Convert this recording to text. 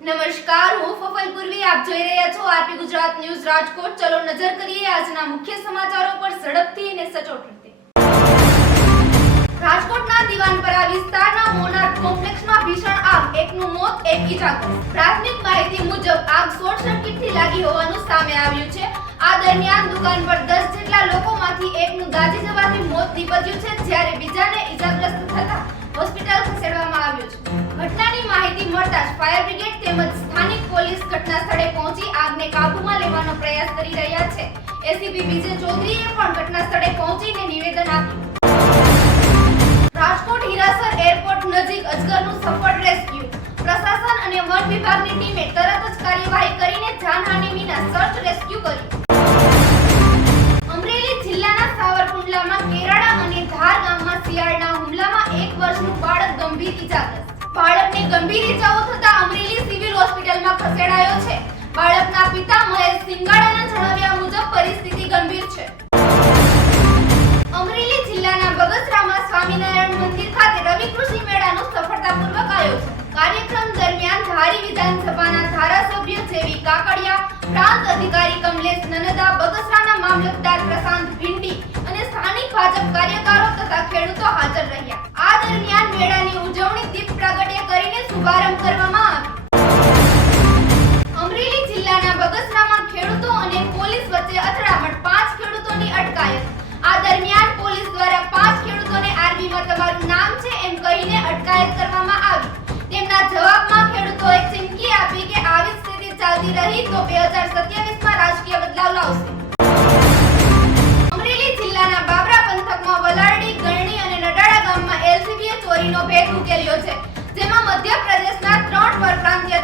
નમસ્કાર, હું ફફલ પૂર્વી. આપ જોઈ રહ્યા છો આરપી ગુજરાત ન્યૂઝ રાજકોટ. ચલો નજર કરીએ આજના મુખ્ય સમાચારો પર ઝડપથી અને સચોટ રીતે. રાજકોટના દીવાનપરા વિસ્તારના મોનાર કોમ્પ્લેક્સમાં ભીષણ આગ. એકનું મોત, એક ઈજાગ્રસ્ત પ્રાથમિક માહિતી મુજબ આગ શોર્ટ સર્કિટથી લાગી હોવાનું સામે આવ્યું છે. આ દરમિયાન દુકાન પર 10 જેટલા લોકોમાંથી એકનું દાઝી જવાથી મોત નીપજ્યું છે, જ્યારે બીજાને ઈજાગ્રસ્ત થતા હોસ્પિટલ ખસેડવામાં આવ્યો છે. ઘટનાની માહિતી મળતા જ ફાયર બ્રિગેડ તેમજ સ્થાનિક પોલીસ ઘટના સ્થળે પહોંચી આગને કાબૂમાં લેવાનો પ્રયાસ કરી રહ્યા છે. એસીપી વિજય ચૌધરીએ પણ ઘટના સ્થળે પહોંચીને નિવેદન આપ્યું. રાજકોટ હીરાસર એરપોર્ટ નજીક અજગરનું સફળ રેસ્ક્યુ. પ્રશાસન અને વન વિભાગની ટીમે તરત જ કાર્યવાહી કરીને જાનહાનિ વિના સર્ચ રેસ્ક્યુ કર્યું. ગંભીર ઇજાગ્રસ્ત બાળકને ગંભીર ઇજાઓ થતા અમરેલી સિવિલ હોસ્પિટલમાં ખસેડાયો છે. બાળકના પિતા મહેશ સિંગાડાના જણાવ્યા મુજબ પરિસ્થિતિ ગંભીર છે. અમરેલી જિલ્લાના બગસરામાં સ્વામિનારાયણ મંદિર ખાતે રવિ કૃષિ મેળાનું સફળતાપૂર્વક આયોજન. કાર્યક્રમ દરમિયાન ધારી વિધાનસભાના ધારાસભ્ય જેવી કાકડિયા, પ્રાંત અધિકારી કમલેશ નનદા, બગસરાના મામલતદાર પ્રશાંત ભિંડી અને સ્થાનિક ભાજપ કાર્યકરો અટકાયત કરવામાં આવી. તેમના જવાબમાં ખેડૂતોએ ચીમકી આપી કે આવી સ્થિતિ ચાલતી રહી તો 2027 માં રાજકીય બદલાવ લાવશે. અમરેલી જિલ્લાના બાબરા પંથકમાં વલારડી, ગરણી અને નડાળા ગામમાં એલસીબીએ ચોરીનો ભેદ ઉકેલ્યો છે, જેમાં મધ્યપ્રદેશના ત્રણ પરપ્રાંતીય